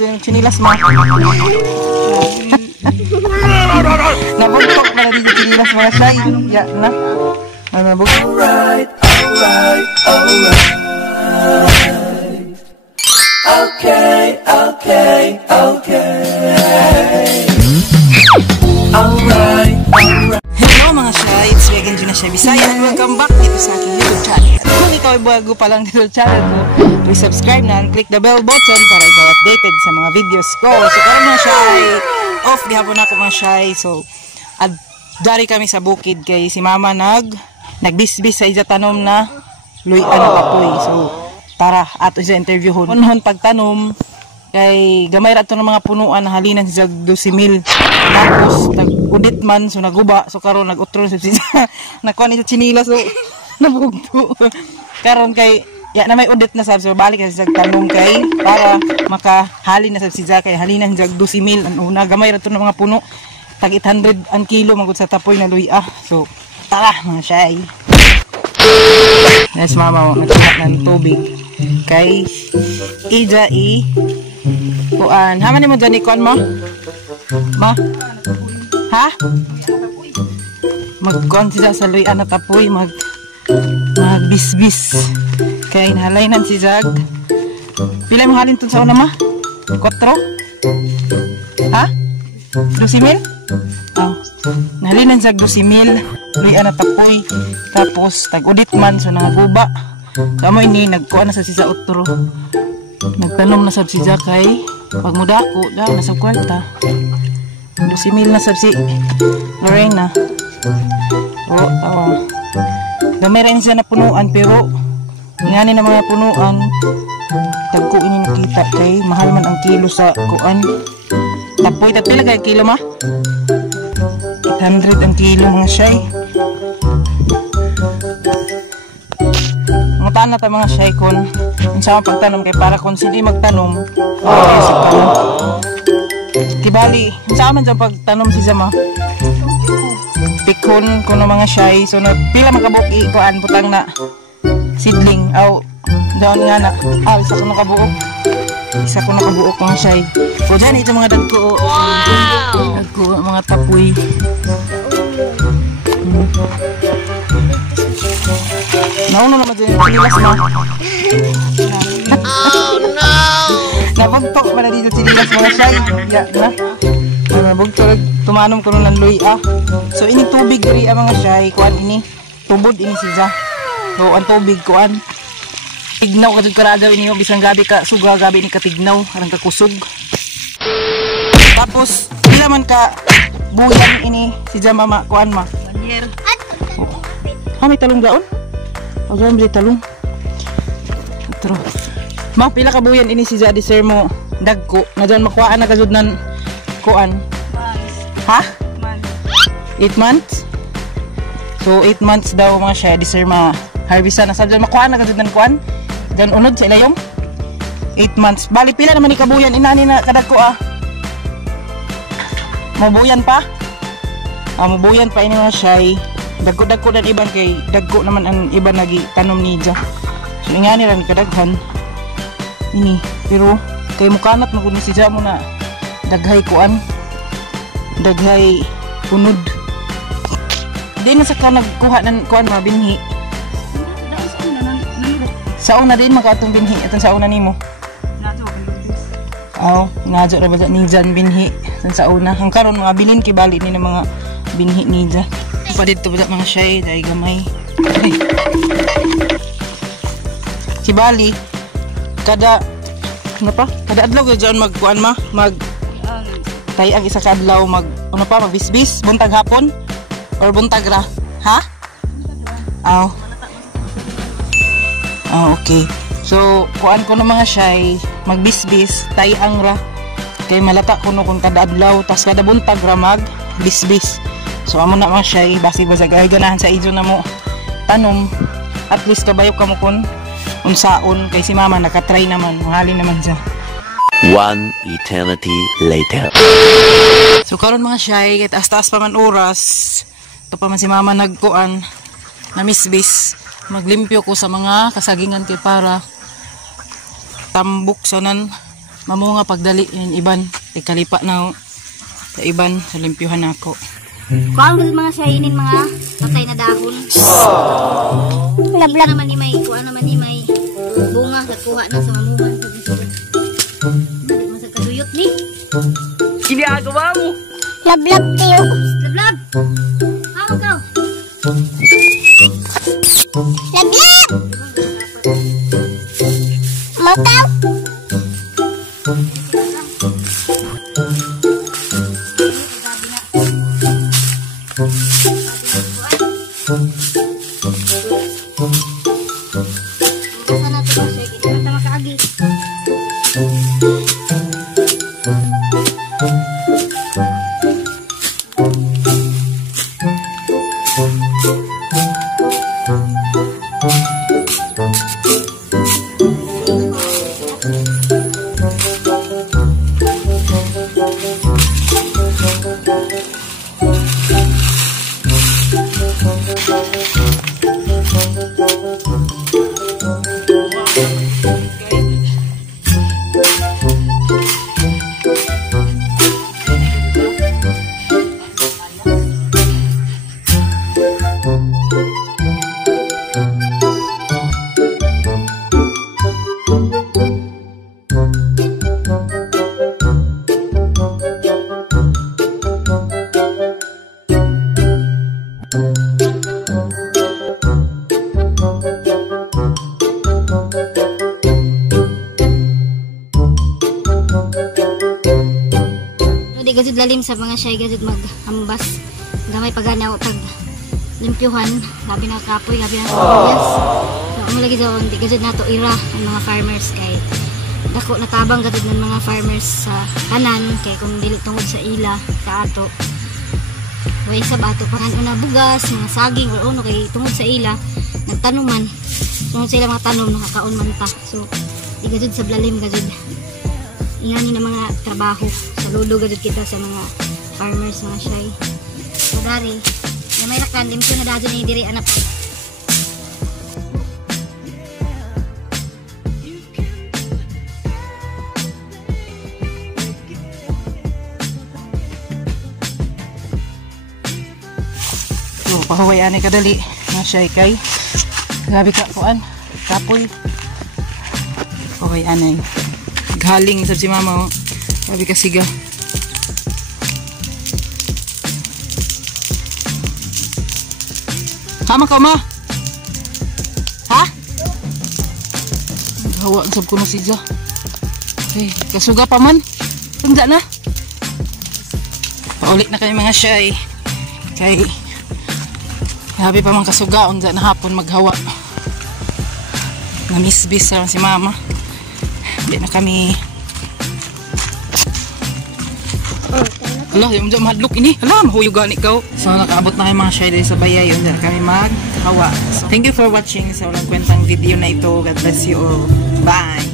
dyan yung chinilas mo. Nabugtok na rin yung chinilas mga shay. Ya na. Nabugtok. Alright. Okay. Alright. Hello mga shy, it's Megan Gina Shy Bisaya and welcome back dito sa aking YouTube channel. Kung ikaw ay bago pa lang dito sa channel mo, please subscribe na and click the bell button para ikaw updated sa mga videos ko. So karon mga shy, off di hapon ako mga shy. So dari kami sa bukid kay si mama nagbisbis sa isa tanom na luy na kapoy. So tara ato sa interview hon. Unhon pagtanom kay gamay ra to ng mga punuan na halinan sa 12,000. Tapos nag-udit man so naguba so karon nag-utro sa nakuha ni chinila so nabugto. Karon kay ya na may udit na sab so balik sa tanong kay para makahalin na sab si kay halinan sa 12,000 ang una gamay ra to ng mga puno tag 800 ang kilo magud sa tapoy na luya. So tara mga shay. Yes mama nagkuha ng tubig kay ija kuan haman mo dyan ikon mo ma ha magkuan siya sa luyan na tapoy magbisbis kay nahalaynan si Jag pila mo halin tun sa una ma 4 ha 12,000 nahalinan sa 12,000 luyan na tapoy tapos tag-udit man so nangaguba sa mo ini nagkuan na sa sisa utro nagtanom na sab si Jack kay pag mudako daw nasa kwarta 12,000 na sab si Lorena gamay rin siya na punuan pero ingani na mga punuan tagko ini nakita kay mahal man ang kilo sa kuan tapoy tapila kay kilo ma 800 ang kilo mga shay. Mutaan na tayo mga shy kon sa mga pagtanom kay para kung sino magtanom kibali sa amin sa pagtanom si Zama pikon kuno mga shy so na pila makabuki kuan butang na seedling aw daon nga na isa ko nakabuok mga shy so dyan ito mga dagko mga tapoy nauna naman dyan yung chinilas mo. Oh no! Nabugtok pa na dito chinilas mga shy. Ya na. Nabugtok. Tumanom ko nun ng luya. So ini tubig rin mga shy. Kuan ini. Tubod ini siya. So ang tubig kuan. Tignaw ka dyan karadaw ini. Bisang gabi ka suga gabi ini katignaw. Arang kakusog. Tapos pila man ka buyan ini si Jama mama kuan ma. 1 year. May talong gaon? Alam mo talong. Ito. Pila ka buyan ini si Jadi sir mo dagko na dyan makuhaan na kajud nan kuan. Ha? 8 months. So 8 months daw mga siya di sir ma harvesta na sa dyan makuhaan na kajud nan kuan. Dyan unod sa ilayom. 8 months. Bali pila naman ni kabuyan inani na kadagko Mabuyan pa? Mabuyan pa ini mga siya. Dagko-dagko dan iban kay dagko naman ang iban nagi tanom ni Ja. So ingani ra ni kadaghan. Ini pero kay mukanat magud ni si Ja mo na daghay kuan. Daghay unod. Di na sa ka nagkuha ng kuan mabinhi. Sa una din makatong binhi aton sa una nimo. Nadyo ra ba ni Jan binhi sa una. Ang karon mga bilin kibali ni mga binhi ni Ja. Pa dito ba mga shy dahil gamay si Bali kada adlaw ka dyan magkuan tayang isa ka adlaw magbisbis buntag hapon or buntag ra ha? Okay so kuan ko na mga shy magbisbis tayang ra kay malata ko no kung kada adlaw tas kada buntag ra magbisbis. So amo na mga shy basi ba sa ganahan sa ijo na mo tanom at least kabayo ka mo kun unsaon kay si mama nakatry naman mahalin naman siya. 1 eternity later. So karon mga shy kahit taas pa man oras to pa man si mama nagkuan na misbis maglimpyo ko sa mga kasagingan kay para tambok sanan mamunga pagdali yan iban ikalipa na sa iban sa limpyuhan ako. Kuang mga sayinin mga patay na dahon. Lablab naman ni may kuha naman ni may bunga sa kuha na sa mamungan sa bisod. Balik man sa kaduyot ni. Ginagawa mo. Lablab tiyo. Lablab. Hawag ka. Lablab! Mataw! Sana to kasi kita makaagi. Di gajud lalim sa mga siyay gajud mag-ambas gamay paganaw tag limpyuhan labi na kapoy labi na yes. So amo lagi daw di gajud nato ira ang mga farmers kay dako natabang gajud ng mga farmers sa tanan kay kung dili tungod sa ila sa ato way sa bato paran una bugas mga saging or uno kay tungod sa ila nagtanuman tungod sa ila mga tanom nakakaon man ta so di gajud sa lalim gajud ingani na mga trabaho saludo gajud kita sa mga farmers mga siyay so dari na may rakan limpyo na dadyo ni diri anak pa So pahawayan ni kadali mga siyay kay grabe ka kuan kapoy pahawayan ay galing sa si mama oh. Sabi ka siga. Hama ka ma? Ha? Hawa ang sabkuno siya. Okay, kasuga pa man. Tanda na. Paulit na kayo mga siyay. Kay habi pa man kasuga. Unda na hapon maghawa. Namisbis lang si mama. Hindi na kami. Ala, yung dyan mahadlok ini. Ala, mahuyog gani ka. So, nakaabot na kayo mga shy dahil sa bayay. Yun dyan kami maghawa. So, thank you for watching sa walang kwentang video na ito. God bless you all. Bye!